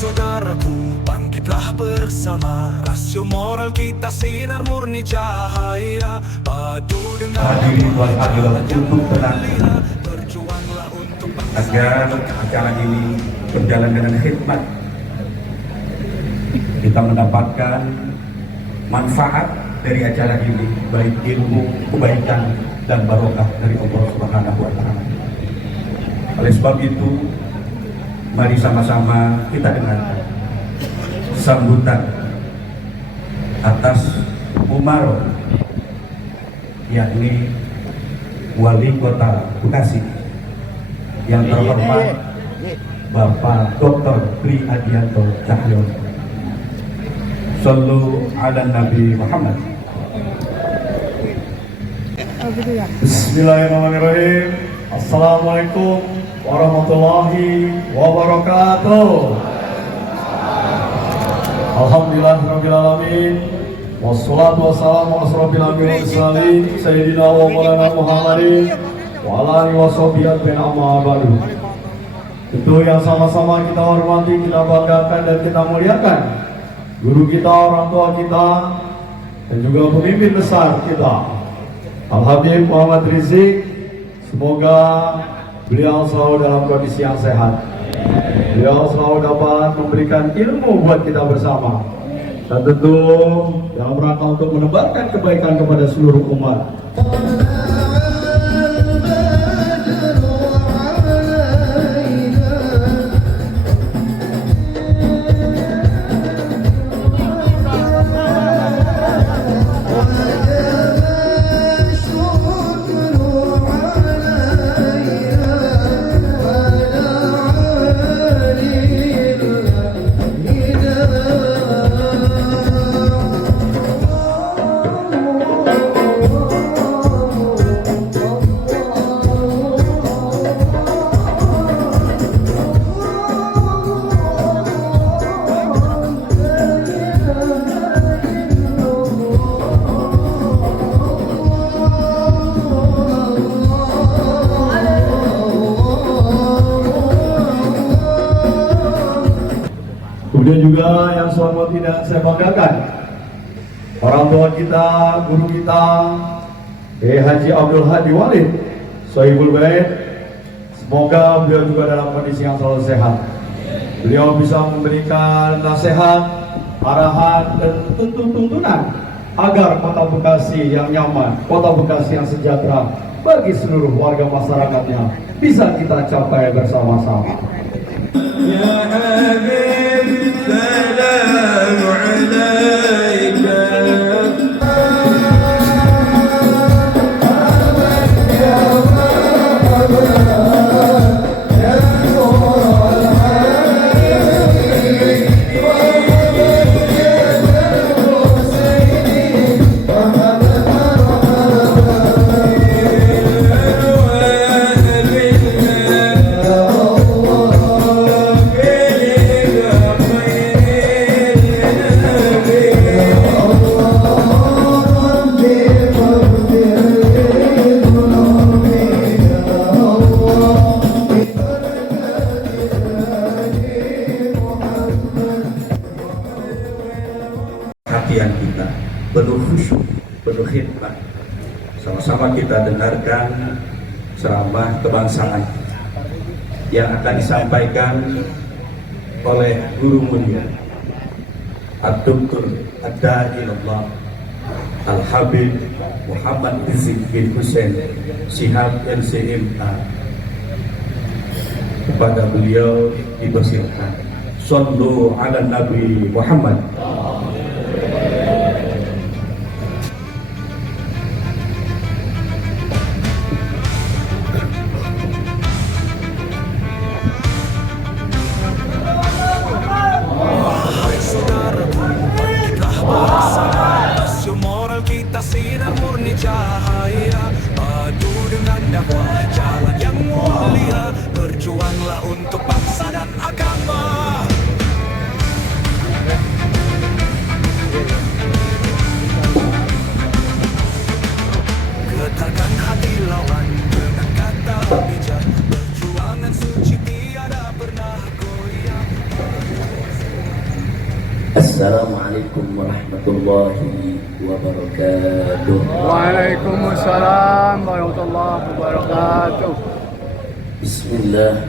saudaraku, bangkitlah bersama. Rasio moral kita sinar murni cahaya, padu dengan hadirin wal hadirat untuk tenang, berjuanglah untuk agar acara ini berjalan dengan hikmat, kita mendapatkan manfaat dari acara ini, baik ilmu, kebaikan, dan barokah dari Allah Subhanahu wa Ta'ala. Oleh sebab itu, mari sama-sama kita dengarkan sambutan atas Umaro, yakni Wali Kota Bekasi yang terhormat Bapak Dr. Pri Adianto Cahyono. Sallu ala Nabi Muhammad. Bismillahirrahmanirrahim. Assalamualaikum warahmatullahi wabarakatuh. Alhamdulillahirabbil alamin. Wassalatu wassalamu ala asrofil anbiya'i wal mursalin sayyidina wa maulana Muhammadin wa ala alihi washabihi ajmain, amma ba'du. Itu yang sama-sama kita hormati, kita banggakan dan kita muliakan guru kita, orang tua kita, dan juga pemimpin besar kita, Al-Habib Muhammad Rizik. Semoga beliau selalu dalam kondisi yang sehat, beliau selalu dapat memberikan ilmu buat kita bersama, dan tentu dalam rangka untuk menebarkan kebaikan kepada seluruh umat. Kemudian juga yang selalu tidak saya banggakan, orang tua kita, guru kita, Haji Abdul Hadi Walid Sohibul Bait. Semoga beliau juga dalam kondisi yang selalu sehat. Beliau bisa memberikan nasihat, arahan, dan tentu tuntunan agar kota Bekasi yang nyaman, kota Bekasi yang sejahtera bagi seluruh warga masyarakatnya bisa kita capai bersama-sama. Ya Habib, salam alaika. Perhatian kita penuh khusyuk, penuh khidmat. Sama-sama kita dengarkan ceramah kebangsaan yang akan disampaikan oleh guru mulia Ad-Doktor Ad-Da'ilullah Al-Habib Muhammad Rizik bin Hussein Shihab LCMA. Kepada beliau dipersilakan. Sallu ala Nabi Muhammad. Sinar murni cahaya, padu dengan dakwah, jalan yang mulia, berjuanglah untuk bangsa dan agama. Assalamualaikum warahmatullahi wabarakatuh. Waalaikumsalam warahmatullahi wabarakatuh. Bismillah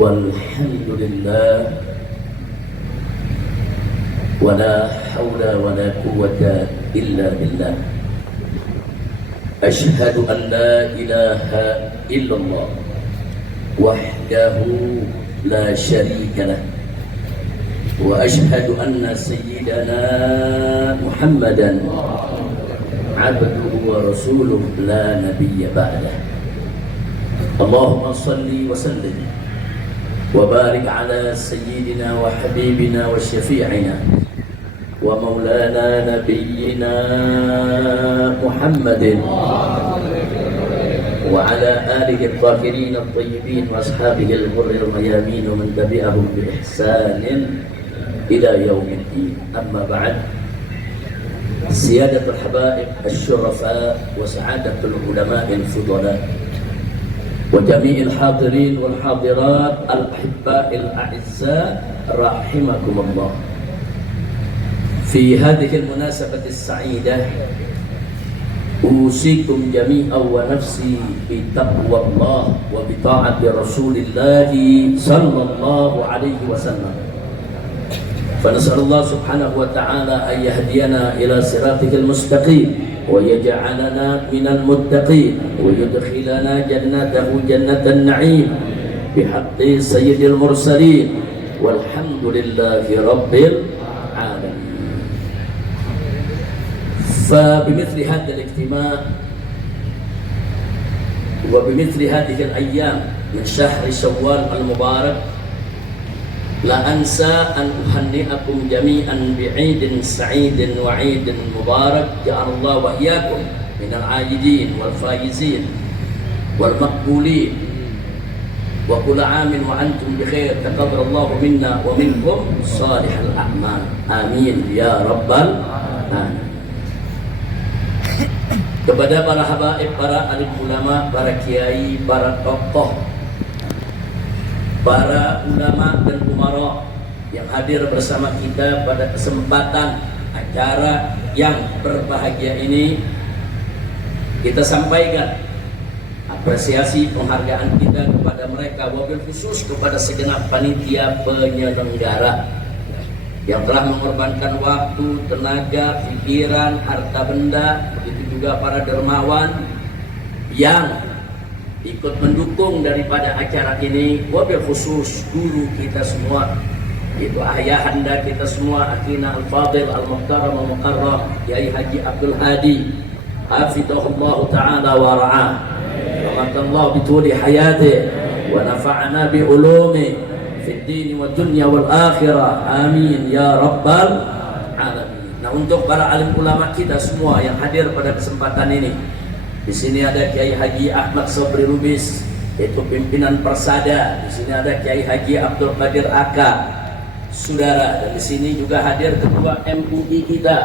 walhamdulillah wala hawla wala quwwata illa billah. Ashhadu an la ilaha illallah wahdahu la syarika lah. وأشهد أن سيدنا محمدا عبده ورسوله لا نبي بعده. اللهم صل وسلم وبارك على سيدنا وحبيبنا وشفيعنا ومولانا نبينا محمد وعلى آله الطاهرين الطيبين وأصحابه الغر الميامين ومن تبعهم بإحسان إلى يوم الدين. أما بعد، سيادة الحبائب الشرفاء وسعادة العلماء الفضلاء وجميع الحاضرين والحاضرات الأحباء الأعزاء رحمكم الله. في هذه المناسبة السعيدة أوصيكم جميعا ونفسي بتقوى الله وبطاعة رسول الله صلى الله عليه وسلم. فنسأل الله سبحانه وتعالى أن يهدينا إلى صراطه المستقيم ويجعلنا من المتقين ويدخلنا جنته جنة النعيم بحق سيد المرسلين والحمد لله رب العالمين. فبمثل هذا الاجتماع وبمثل هذه الأيام من شهر شوال المبارك لا أنسى أن أهنئكم جميعا بعيد سعيد وعيد مبارك جعل الله وإياكم من العائدين والفائزين والمقبولين وكل عام وأنتم بخير. تقبل الله منا ومنكم صالح الأعمال آمين يا رب العالمين. Kepada para habaib, para alim ulama, para kiai, para tokoh, para ulama dan umara yang hadir bersama kita pada kesempatan acara yang berbahagia ini, kita sampaikan apresiasi penghargaan kita kepada mereka, wabil khusus kepada segenap panitia penyelenggara yang telah mengorbankan waktu, tenaga, pikiran, harta benda, begitu juga para dermawan yang ikut mendukung daripada acara ini, wabil khusus guru kita semua, itu ayahanda kita semua, Akhina Al-Fadil Al-Muhtaram Al-Mukarram Kiai Haji Abdul Hadi hafidhahullah ta'ala wa ra'ah wa matallahu bituli hayati wa nafa'ana bi ulumi fid dini wa dunya wal akhirah amin ya rabbal alamin. Nah, untuk para alim ulama kita semua yang hadir pada kesempatan ini, di sini ada Kiai Haji Ahmad Sobri Lubis, yaitu pimpinan Persada. Di sini ada Kiai Haji Abdul Qadir Aka, saudara. Dan di sini juga hadir ketua MUI kita.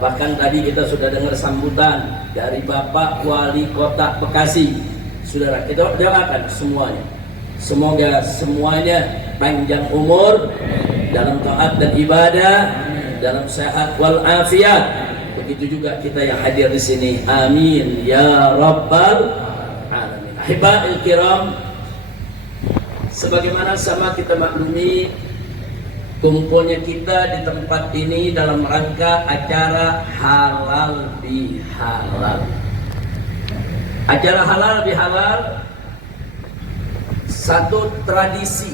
Bahkan tadi kita sudah dengar sambutan dari Bapak Wali Kota Bekasi. Saudara, kita doakan semuanya. Semoga semuanya panjang umur dalam taat dan ibadah, dalam sehat wal afiat. Begitu juga kita yang hadir di sini. Amin ya rabbal alamin. Ahibba'il kiram, sebagaimana sama kita maklumi, kumpulnya kita di tempat ini dalam rangka acara halal bihalal. Acara halal bihalal satu tradisi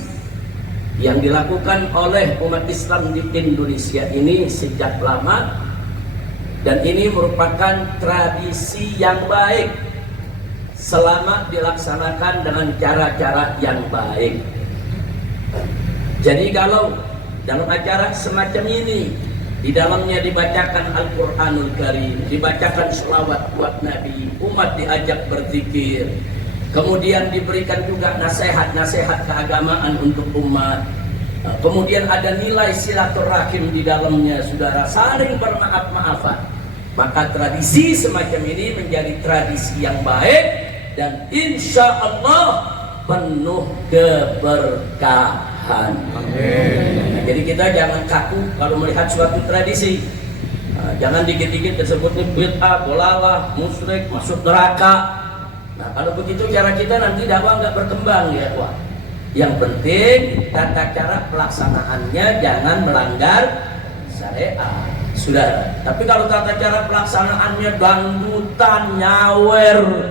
yang dilakukan oleh umat Islam di Indonesia ini sejak lama, dan ini merupakan tradisi yang baik selama dilaksanakan dengan cara-cara yang baik. Jadi kalau dalam acara semacam ini, di dalamnya dibacakan Al-Quranul Karim, dibacakan selawat buat Nabi, umat diajak berzikir, kemudian diberikan juga nasihat-nasihat keagamaan untuk umat, kemudian ada nilai silaturahim di dalamnya, saudara, saling bermaaf-maafan, maka tradisi semacam ini menjadi tradisi yang baik, dan insya Allah penuh keberkahan. Nah, jadi kita jangan kaku kalau melihat suatu tradisi. Nah, jangan dikit-dikit tersebutnya bid'ah, dolalah, musyrik, masuk neraka. Nah, kalau begitu cara kita nanti dakwah nggak berkembang ya, Wah. Yang penting tata cara pelaksanaannya jangan melanggar syariat, saudara. Tapi kalau tata cara pelaksanaannya dangdutan, nyawer,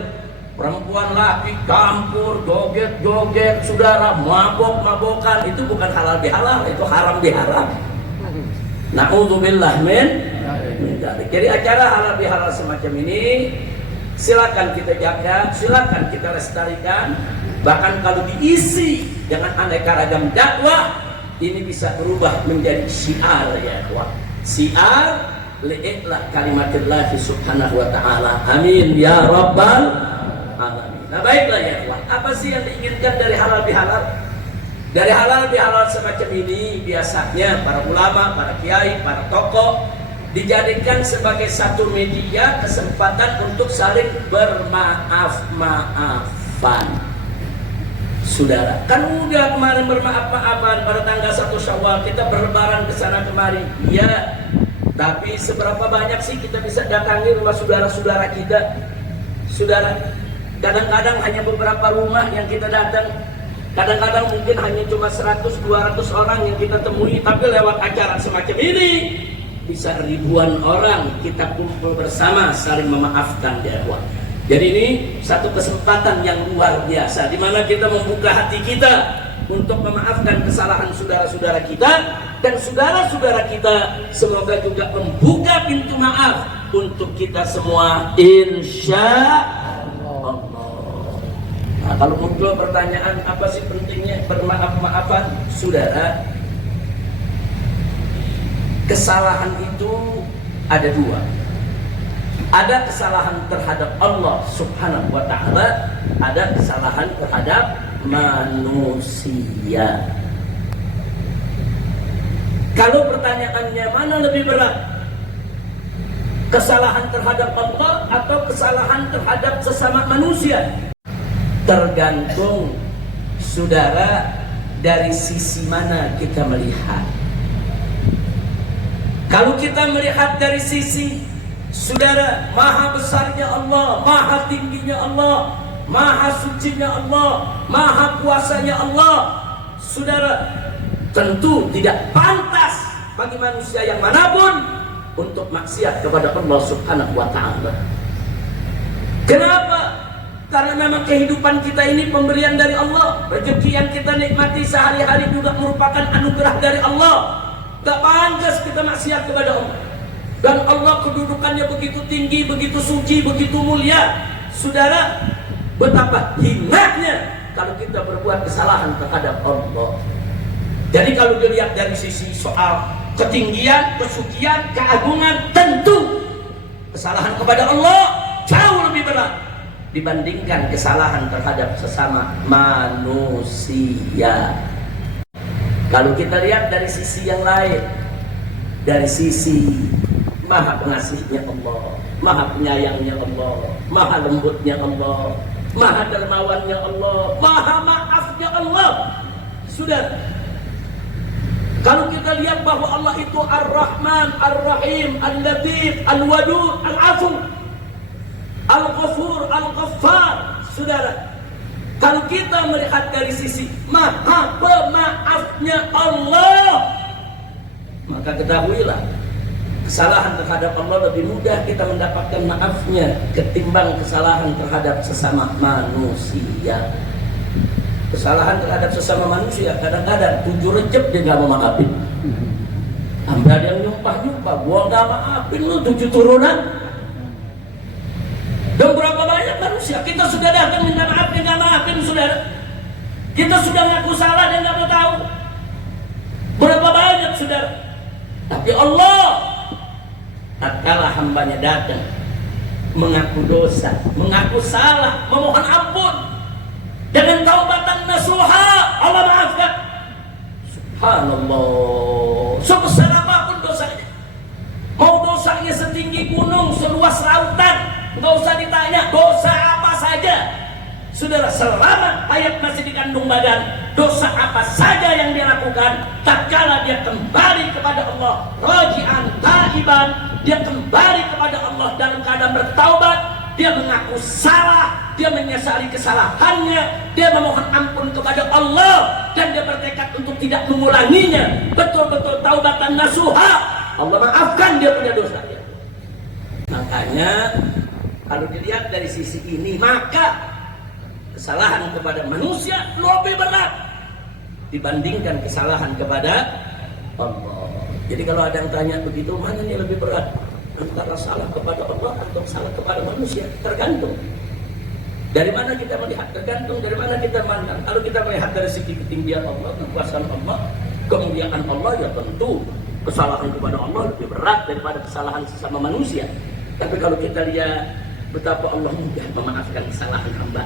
perempuan laki campur, joget-joget, saudara, mabok-mabokan, itu bukan halal bihalal, itu haram biharam. Na'udzubillah min dzalik. Jadi acara halal bihalal semacam ini silakan kita jaga, silakan kita lestarikan. Bahkan kalau diisi dengan aneka ragam dakwah, ini bisa berubah menjadi syiar ya ikhwan. Syiar li'iklah kalimatillah subhanahu wa ta'ala. Amin ya rabbal alamin. Nah baiklah ya ikhwan, apa sih yang diinginkan dari halal bihalal? Dari halal bihalal semacam ini biasanya para ulama, para kiai, para tokoh dijadikan sebagai satu media kesempatan untuk saling bermaaf-maafan. Saudara, kan udah kemarin bermaaf-maafan pada tanggal 1 Syawal, kita berlebaran ke sana kemari. Ya, tapi seberapa banyak sih kita bisa datangi rumah saudara-saudara kita? Saudara, kadang-kadang hanya beberapa rumah yang kita datang. Kadang-kadang mungkin hanya cuma 100-200 orang yang kita temui, tapi lewat acara semacam ini bisa ribuan orang kita kumpul bersama saling memaafkan ya ikhwan. Jadi ini satu kesempatan yang luar biasa di mana kita membuka hati kita untuk memaafkan kesalahan saudara-saudara kita, dan saudara-saudara kita semoga juga membuka pintu maaf untuk kita semua insya Allah. Nah, kalau muncul pertanyaan apa sih pentingnya bermaaf-maafan, saudara, kesalahan itu ada dua. Ada kesalahan terhadap Allah subhanahu wa ta'ala, ada kesalahan terhadap manusia. Kalau pertanyaannya mana lebih berat, kesalahan terhadap Allah atau kesalahan terhadap sesama manusia? Tergantung saudara dari sisi mana kita melihat. Kalau kita melihat dari sisi saudara, maha besarnya Allah, maha tingginya Allah, maha sucinya Allah, maha kuasanya Allah, saudara, tentu tidak pantas bagi manusia yang manapun untuk maksiat kepada Allah subhanahu wa ta'ala. Kenapa? Karena memang kehidupan kita ini pemberian dari Allah. Rezeki yang kita nikmati sehari-hari juga merupakan anugerah dari Allah. Tak pantas kita maksiat kepada Allah. Dan Allah kedudukannya begitu tinggi, begitu suci, begitu mulia. Saudara, betapa hinanya kalau kita berbuat kesalahan terhadap Allah. Jadi kalau dilihat dari sisi soal ketinggian, kesucian, keagungan, tentu kesalahan kepada Allah jauh lebih berat dibandingkan kesalahan terhadap sesama manusia. Kalau kita lihat dari sisi yang lain, dari sisi maha pengasihnya Allah, maha penyayangnya Allah, maha lembutnya Allah, maha dermawannya Allah, maha maafnya Allah. Sudah, kalau kita lihat bahwa Allah itu Ar-Rahman, Ar-Rahim, Al-Latif, Al-Wadud, Al-Afu, Al-Ghafur, Al-Ghaffar, saudara, kalau kita melihat dari sisi maha pemaafnya Allah, maka ketahuilah kesalahan terhadap Allah lebih mudah kita mendapatkan maafnya ketimbang kesalahan terhadap sesama manusia. Kesalahan terhadap sesama manusia kadang-kadang 7 Rejab dia nggak mau maafin. Sampai ada yang nyumpah-nyumpah, gua nggak maafin lu 7 turunan. Dan berapa banyak manusia kita sudah datang minta maaf, dia nggak maafin, saudara. Kita sudah ngaku salah dan nggak mau tahu. Berapa banyak, saudara. Tapi Allah, tatkala hambanya datang mengaku dosa, mengaku salah, memohon ampun dengan taubatan nasuha, Allah maafkan. Subhanallah, sebesar apapun dosanya, mau dosanya setinggi gunung, seluas lautan, nggak usah ditanya dosa apa saja, Saudara, selama hayat masih dikandung badan, dosa apa saja yang dia lakukan, tatkala dia kembali kepada Allah, raji'an taiban, dia kembali kepada Allah dalam keadaan bertaubat, dia mengaku salah, dia menyesali kesalahannya, dia memohon ampun kepada Allah, dan dia bertekad untuk tidak mengulanginya, betul-betul taubatan nasuha, Allah maafkan dia punya dosa. Makanya kalau dilihat dari sisi ini, maka kesalahan kepada manusia lebih berat dibandingkan kesalahan kepada Allah. Jadi kalau ada yang tanya begitu, mana yang lebih berat antara salah kepada Allah atau salah kepada manusia? Tergantung. Dari mana kita melihat? Tergantung dari mana kita mandang. Kalau kita melihat dari segi ketinggian Allah, kekuasaan Allah, kemuliaan Allah, ya tentu kesalahan kepada Allah lebih berat daripada kesalahan sesama manusia. Tapi kalau kita lihat betapa Allah mudah memaafkan kesalahan hamba.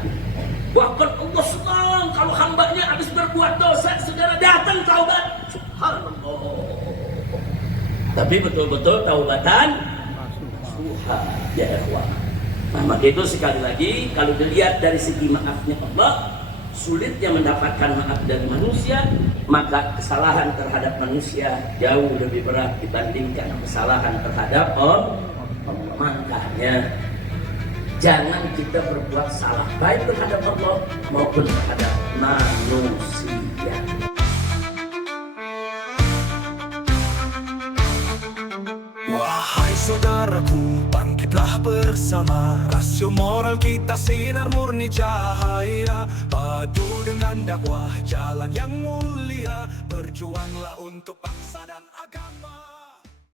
Bahkan Allah senang kalau hambanya habis berbuat dosa, segera datang taubat. Subhanallah. Tapi betul-betul taubatan nasuha, ya ikhwan. Nah, maka itu sekali lagi kalau dilihat dari segi maafnya Allah, sulitnya mendapatkan maaf dari manusia, maka kesalahan terhadap manusia jauh lebih berat dibandingkan kesalahan terhadap Allah. Makanya jangan kita berbuat salah baik terhadap Allah maupun terhadap manusia. Wahai saudaraku, bangkitlah bersama. Rasio moral kita sinar murni cahaya. Padu dengan dakwah jalan yang mulia. Berjuanglah untuk bangsa dan agama.